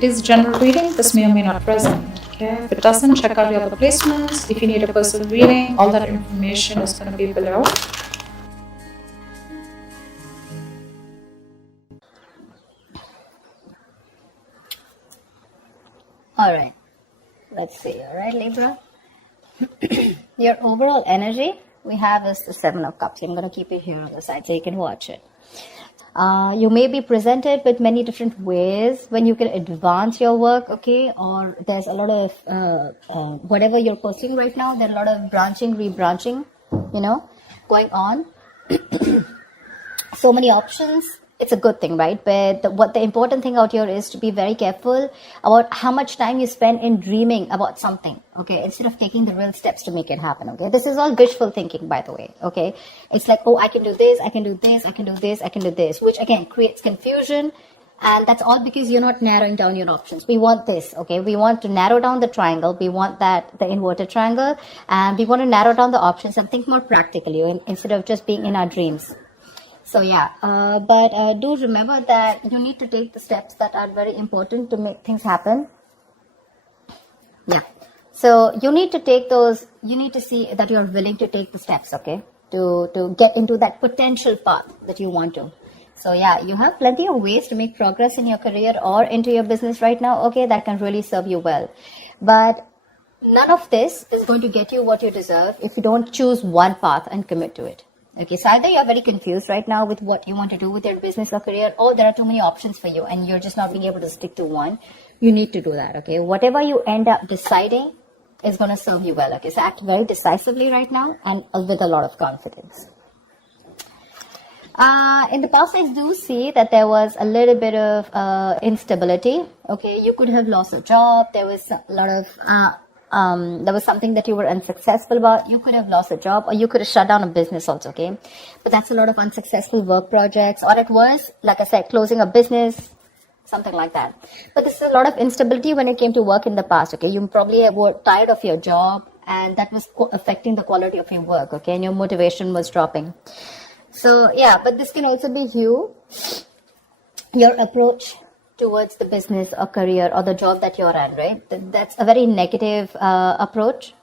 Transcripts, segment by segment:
It is general reading. This may or may not resonate. Okay. If it doesn't, check out your other placements. If you need a personal reading, all that information is going to be below. All right. Let's see. All right, Libra. Your overall energy we have is the Seven of Cups. I'm going to keep it here on the side so you can watch it. You may be presented with many different ways when you can advance your work, okay? Or there's a lot of whatever you're pursuing right now. There's a lot of branching, rebranching, going on. So many options. It's a good thing, right? But the important thing out here is to be very careful about how much time you spend in dreaming about something, okay? Instead of taking the real steps to make it happen, okay? This is all wishful thinking, by the way, okay? It's like, oh, I can do this, I can do this, I can do this, I can do this, which again creates confusion. And that's all because you're not narrowing down your options. We want this, okay? We want to narrow down the triangle. We want the inverted triangle. And we want to narrow down the options and think more practically instead of just being in our dreams. So yeah, but do remember that you need to take the steps that are very important to make things happen. Yeah. So you need to take those, you need to see that you're willing to take the steps, okay? To get into that potential path that you want to. So yeah, you have plenty of ways to make progress in your career or into your business right now, okay? That can really serve you well. But none of this is going to get you what you deserve if you don't choose one path and commit to it. Okay, so either you're very confused right now with what you want to do with your business or career, or there are too many options for you and you're just not being able to stick to one. You need to do that, okay? Whatever you end up deciding is going to serve you well, okay? So act very decisively right now and with a lot of confidence. In the past, I do see that there was a little bit of instability, okay? You could have lost a job. There was a lot of... there was something that you were unsuccessful about. You could have lost a job or you could have shut down a business also, okay? But that's a lot of unsuccessful work projects, or it was, like I said, closing a business, something like that. But this is a lot of instability when it came to work in the past, okay? You probably were tired of your job and that was affecting the quality of your work, okay? And your motivation was dropping. So yeah, but this can also be your approach towards the business or career or the job that you're in, right? That's a very negative approach.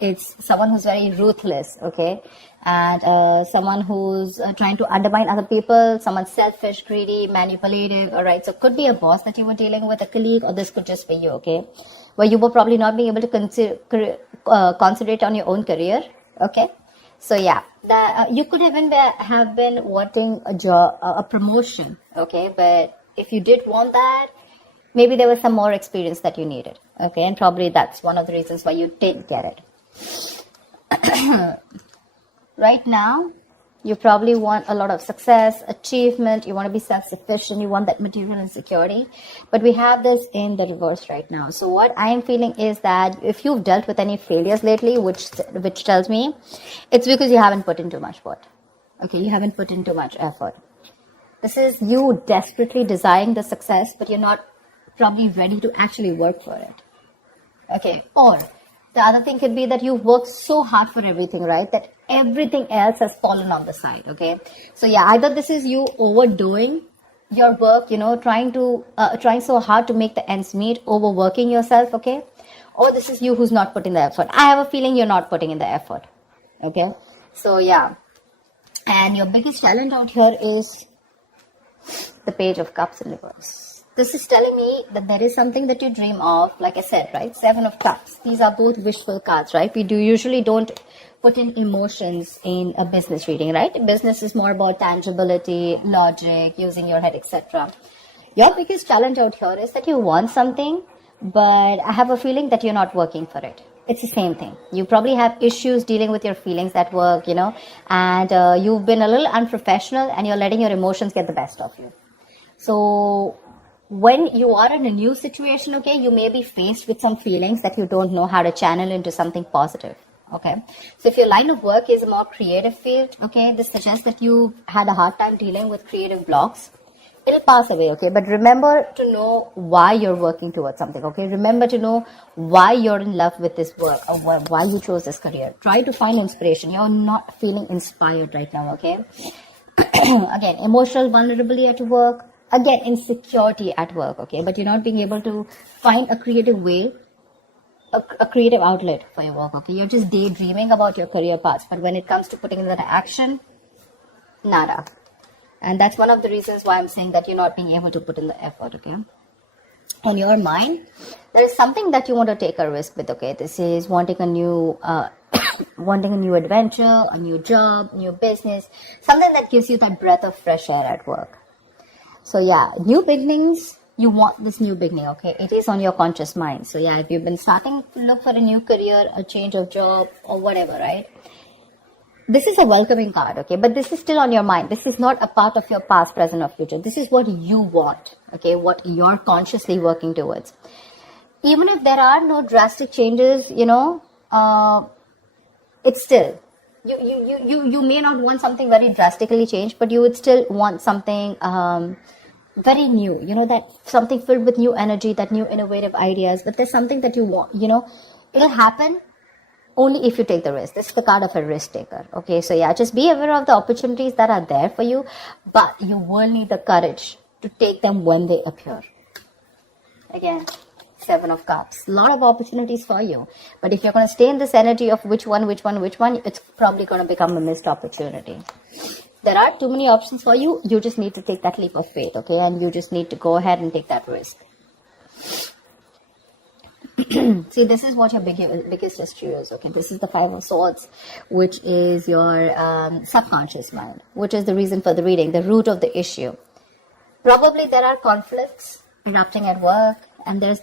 It's someone who's very ruthless, okay? And someone who's trying to undermine other people, someone selfish, greedy, manipulative, all right? So it could be a boss that you were dealing with, a colleague, or this could just be you, okay? Where you were probably not being able to concentrate on your own career, okay? So yeah, you could even have been wanting a job, a promotion, okay? But if you did want that, maybe there was some more experience that you needed, okay? And probably that's one of the reasons why you didn't get it. Right now, you probably want a lot of success, achievement, you want to be self-sufficient, you want that material and security. But we have this in the reverse right now. So what I am feeling is that if you've dealt with any failures lately, which tells me, it's because you haven't put in too much work, okay? You haven't put in too much effort. This is you desperately desiring the success, but you're not probably ready to actually work for it. Okay. Or the other thing could be that you've worked so hard for everything, right? That everything else has fallen on the side. Okay. So yeah, either this is you overdoing your work, trying so hard to make the ends meet, overworking yourself. Okay. Or this is you who's not putting the effort. I have a feeling you're not putting in the effort. Okay. So yeah. And your biggest challenge out here is the Page of Cups in reverse. This is telling me that there is something that you dream of, like I said, right? Seven of Cups. These are both wishful cards, right? We usually don't put in emotions in a business reading, right? Business is more about tangibility, logic, using your head, etc. Your biggest challenge out here is that you want something, but I have a feeling that you're not working for it. It's the same thing. You probably have issues dealing with your feelings at work, and you've been a little unprofessional and you're letting your emotions get the best of you. So when you are in a new situation, okay, you may be faced with some feelings that you don't know how to channel into something positive. Okay. So if your line of work is a more creative field, okay, this suggests that you had a hard time dealing with creative blocks. It'll pass away, okay? But remember to know why you're working towards something, okay? Remember to know why you're in love with this work or why you chose this career. Try to find inspiration. You're not feeling inspired right now, okay? Again, emotional vulnerability at work, again, insecurity at work, okay? But you're not being able to find a creative way, a creative outlet for your work, okay? You're just daydreaming about your career paths, but when it comes to putting it into action, nada. And that's one of the reasons why I'm saying that you're not being able to put in the effort, okay? In your mind, there is something that you want to take a risk with, okay? This is wanting a new wanting a new adventure, a new job, new business, something that gives you that breath of fresh air at work. So yeah, new beginnings, you want this new beginning, okay? It is on your conscious mind. So yeah, if you've been starting to look for a new career, a change of job or whatever, right? This is a welcoming card, okay? But this is still on your mind. This is not a part of your past, present or future. This is what you want, okay? What you're consciously working towards. Even if there are no drastic changes, it's still, you may not want something very drastically changed, but you would still want something very new, that something filled with new energy, that new innovative ideas. But there's something that you want, it'll happen only if you take the risk. This is the card of a risk taker, okay? So yeah, just be aware of the opportunities that are there for you, but you will need the courage to take them when they appear. Again, 7 of Cups. A lot of opportunities for you. But if you're going to stay in this energy of which one, it's probably going to become a missed opportunity. There are too many options for you. You just need to take that leap of faith, okay? And you just need to go ahead and take that risk. See, this is what your biggest issue is, okay? This is the 5 of Swords, which is your subconscious mind, which is the reason for the reading, the root of the issue. Probably there are conflicts erupting at work, and there's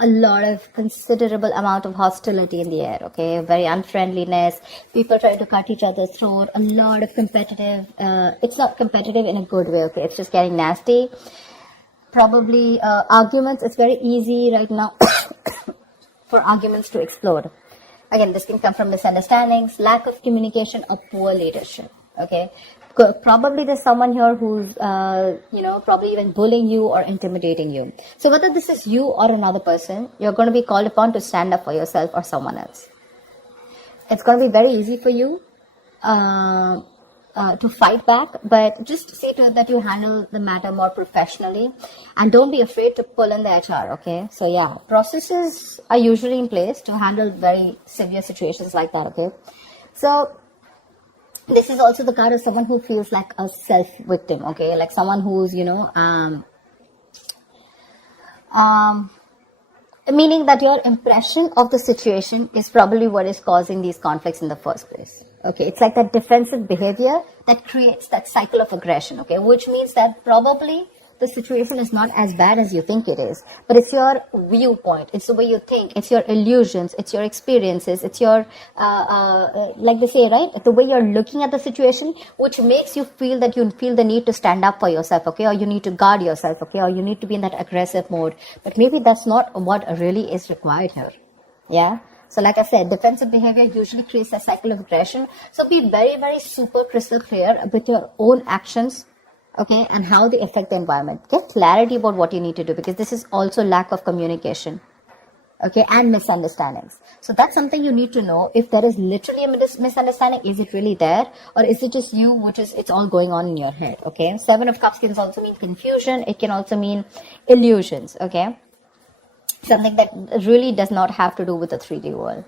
a lot of considerable amount of hostility in the air, okay? Very unfriendliness, people trying to cut each other's throat, a lot of competitive, it's not competitive in a good way, okay? It's just getting nasty. Probably arguments, it's very easy right now for arguments to explode. Again, this can come from misunderstandings, lack of communication, or poor leadership, okay? Probably there's someone here who's, probably even bullying you or intimidating you. So whether this is you or another person, you're going to be called upon to stand up for yourself or someone else. It's going to be very easy for you to fight back, but just see to it that you handle the matter more professionally and don't be afraid to pull in the HR, okay? So yeah, processes are usually in place to handle very severe situations like that, okay? So this is also the card of someone who feels like a self-victim, okay? Like someone who's, meaning that your impression of the situation is probably what is causing these conflicts in the first place. Okay, it's like that defensive behavior that creates that cycle of aggression, okay, which means that probably the situation is not as bad as you think it is, but it's your viewpoint, it's the way you think, it's your illusions, it's your experiences, it's your, like they say, right, the way you're looking at the situation, which makes you feel that you feel the need to stand up for yourself, okay, or you need to guard yourself, okay, or you need to be in that aggressive mode, but maybe that's not what really is required here, yeah? So like I said, defensive behavior usually creates a cycle of aggression. So be very, very super crystal clear with your own actions, okay, and how they affect the environment. Get clarity about what you need to do, because this is also lack of communication, okay, and misunderstandings. So that's something you need to know. If there is literally a misunderstanding, is it really there, or is it just you, which is, it's all going on in your head, okay? 7 of Cups can also mean confusion. It can also mean illusions, okay? Something that really does not have to do with the 3D world.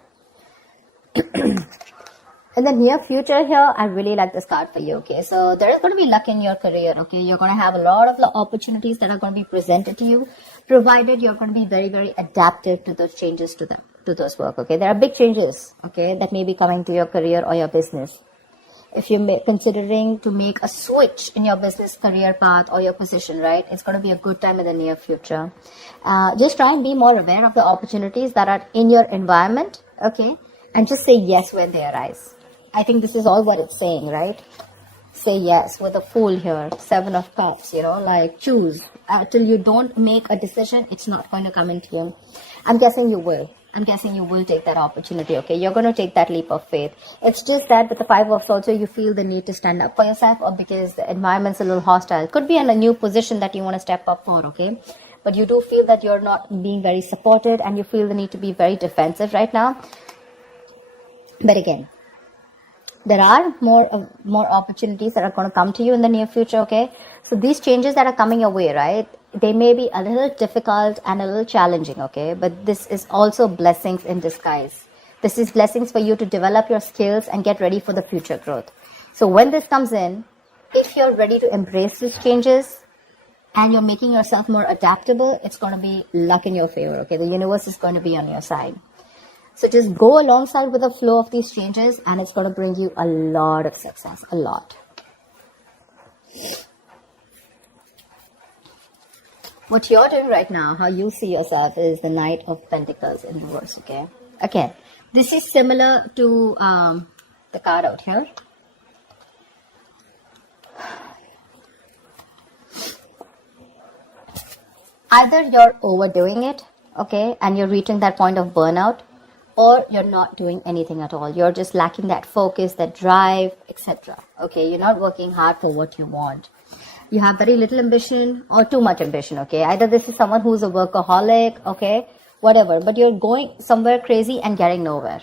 In the near future here, I really like this card for you, okay? So there is going to be luck in your career, okay? You're going to have a lot of opportunities that are going to be presented to you, provided you're going to be very, very adaptive to those changes to those work, okay? There are big changes, okay, that may be coming to your career or your business. If you're considering to make a switch in your business career path or your position, right, it's going to be a good time in the near future. Just try and be more aware of the opportunities that are in your environment, okay, and just say yes when they arise. I think this is all what it's saying, right? Say yes with a Fool here, 7 of Cups, like choose. Till you don't make a decision, it's not going to come into you. I'm guessing you will. Take that opportunity, okay? You're going to take that leap of faith. It's just that with the 5 of Swords, you feel the need to stand up for yourself, or because the environment's a little hostile. Could be in a new position that you want to step up for, okay? But you do feel that you're not being very supported, and you feel the need to be very defensive right now. But again, There are more opportunities that are going to come to you in the near future, okay? So these changes that are coming your way, right? They may be a little difficult and a little challenging, okay? But this is also blessings in disguise. This is blessings for you to develop your skills and get ready for the future growth. So when this comes in, if you're ready to embrace these changes and you're making yourself more adaptable, it's going to be luck in your favor, okay? The universe is going to be on your side. So just go alongside with the flow of these changes and it's going to bring you a lot of success, a lot. What you're doing right now, how you see yourself, is the Knight of Pentacles in reverse, okay? Again, this is similar to the card out here. Either you're overdoing it, okay, and you're reaching that point of burnout, or you're not doing anything at all. You're just lacking that focus, that drive, etc. Okay, you're not working hard for what you want. You have very little ambition or too much ambition, okay? Either this is someone who's a workaholic, okay, whatever, but you're going somewhere crazy and getting nowhere,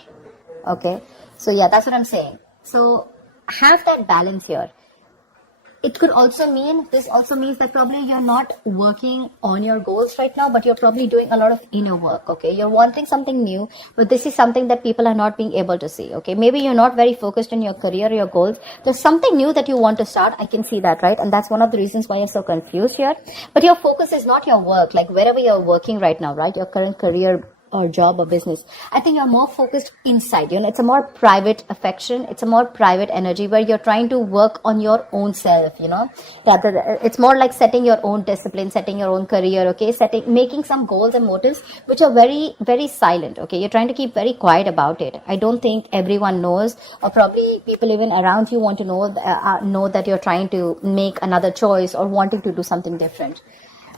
okay? So yeah, that's what I'm saying. So have that balance here. It could also mean, this also means that probably you're not working on your goals right now, but you're probably doing a lot of inner work, okay? You're wanting something new, but this is something that people are not being able to see, okay? Maybe you're not very focused on your career or your goals. There's something new that you want to start. I can see that, right? And that's one of the reasons why you're so confused here. But your focus is not your work, like wherever you're working right now, right? Your current career or job or business. I think you're more focused inside, you know, it's a more private affection. It's a more private energy where you're trying to work on your own self, you know, rather it's more like setting your own discipline, setting your own career, okay, making some goals and motives, which are very, very silent, okay. You're trying to keep very quiet about it. I don't think everyone knows, or probably people even around you want to know that you're trying to make another choice or wanting to do something different,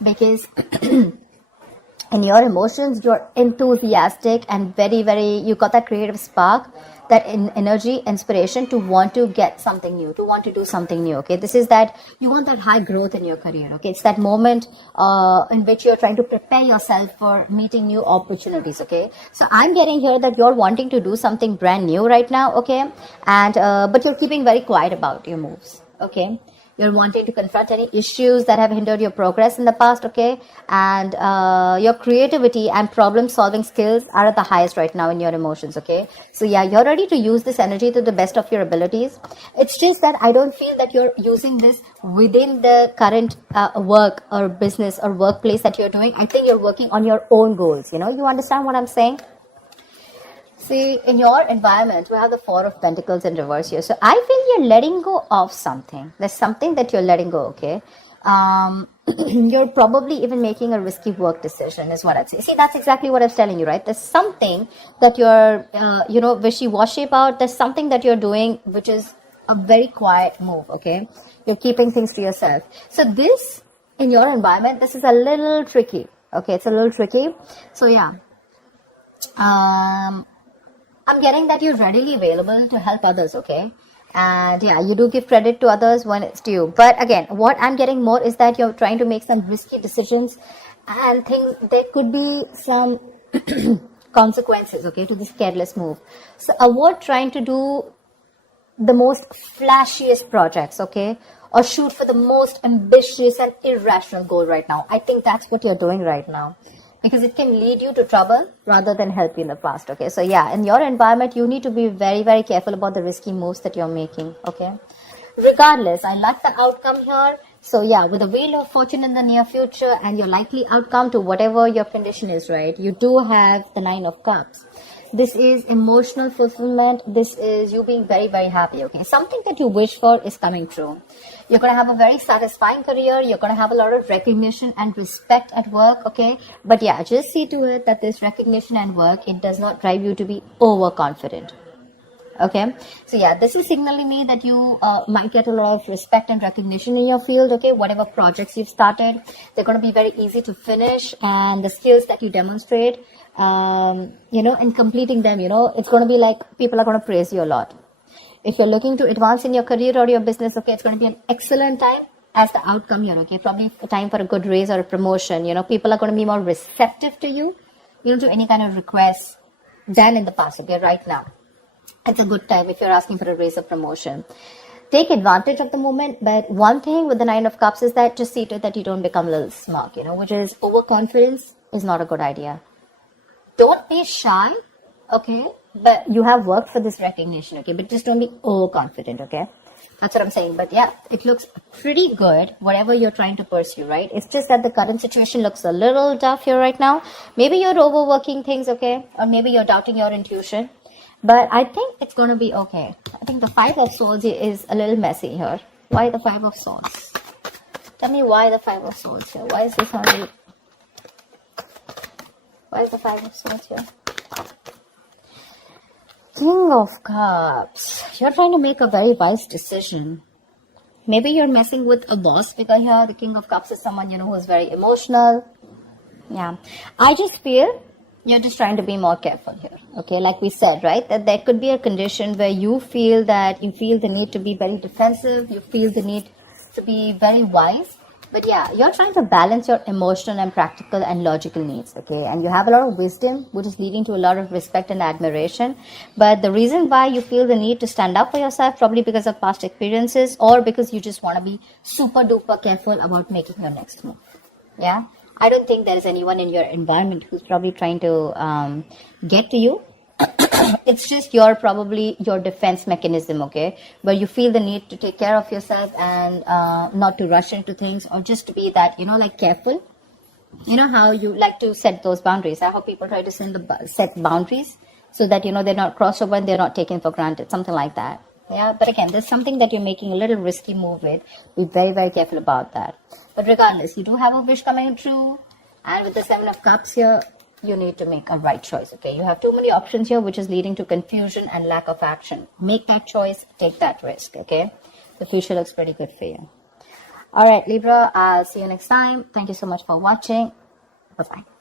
because in your emotions, you're enthusiastic and very, very, you got that creative spark, that energy, inspiration to want to get something new, to want to do something new, okay? This is that, you want that high growth in your career, okay? It's that moment in which you're trying to prepare yourself for meeting new opportunities, okay? So I'm getting here that you're wanting to do something brand new right now, okay? And, but you're keeping very quiet about your moves, okay? You're wanting to confront any issues that have hindered your progress in the past, okay? And your creativity and problem-solving skills are at the highest right now in your emotions, okay? So yeah, you're ready to use this energy to the best of your abilities. It's just that I don't feel that you're using this within the current work or business or workplace that you're doing. I think you're working on your own goals, you know? You understand what I'm saying? See, in your environment, we have the Four of Pentacles in reverse here. So I feel you're letting go of something. There's something that you're letting go, okay? You're probably even making a risky work decision is what I'd say. See, that's exactly what I was telling you, right? There's something that you're, wishy-washy about. There's something that you're doing which is a very quiet move, okay? You're keeping things to yourself. So this, in your environment, this is a little tricky, okay? It's a little tricky. So yeah. I'm getting that you're readily available to help others, okay? And yeah, you do give credit to others when it's due. But again, what I'm getting more is that you're trying to make some risky decisions and things, there could be some consequences, okay, to this careless move. So avoid trying to do the most flashiest projects, okay? Or shoot for the most ambitious and irrational goal right now. I think that's what you're doing right now, because it can lead you to trouble rather than help you in the past, okay? So yeah, in your environment, you need to be very, very careful about the risky moves that you're making, okay? Regardless, I like the outcome here. So yeah, with the Wheel of Fortune in the near future and your likely outcome to whatever your condition is, right? You do have the Nine of Cups. This is emotional fulfillment. This is you being very, very happy, okay? Something that you wish for is coming true. You're going to have a very satisfying career. You're going to have a lot of recognition and respect at work, okay? But yeah, just see to it that this recognition and work, it does not drive you to be overconfident, okay? So yeah, this is signaling me that you might get a lot of respect and recognition in your field, okay? Whatever projects you've started, they're going to be very easy to finish, and the skills that you demonstrate, in completing them, it's going to be like people are going to praise you a lot. If you're looking to advance in your career or your business, okay, it's going to be an excellent time as the outcome here, okay? Probably time for a good raise or a promotion, people are going to be more receptive to you, to any kind of requests than in the past, okay, right now. It's a good time if you're asking for a raise or promotion. Take advantage of the moment, but one thing with the Nine of Cups is that just see to it that you don't become a little smug, which is overconfidence is not a good idea. Don't be shy, okay? But you have worked for this recognition, okay? But just don't be overconfident, okay? That's what I'm saying. But yeah, it looks pretty good, whatever you're trying to pursue, right? It's just that the current situation looks a little tough here right now. Maybe you're overworking things, okay? Or maybe you're doubting your intuition. But I think it's going to be okay. I think the Five of Swords is a little messy here. Why the Five of Swords? Tell me why the Five of Swords here. Why is this only... Why is the Five of Swords here? King of Cups. You're trying to make a very wise decision. Maybe you're messing with a boss because here the King of Cups is someone, who's very emotional. Yeah. I just feel you're just trying to be more careful here. Okay. Like we said, right? That there could be a condition where you feel the need to be very defensive. You feel the need to be very wise. But yeah, you're trying to balance your emotional and practical and logical needs, okay? And you have a lot of wisdom, which is leading to a lot of respect and admiration. But the reason why you feel the need to stand up for yourself, probably because of past experiences or because you just want to be super duper careful about making your next move. Yeah? I don't think there is anyone in your environment who's probably trying to get to you. It's just your defense mechanism, okay, where you feel the need to take care of yourself and not to rush into things, or just to be that like careful. How you like to set those boundaries. I hope people try to set boundaries so that they're not crossed over and they're not taken for granted, something like that. Yeah, but again, there's something that you're making a little risky move with. Be very, very careful about that. But regardless, you do have a wish coming true, and with the Seven of Cups here, you need to make a right choice, okay? You have too many options here, which is leading to confusion and lack of action. Make that choice, take that risk, okay? The future looks pretty good for you. All right, Libra, I'll see you next time. Thank you so much for watching. Bye-bye.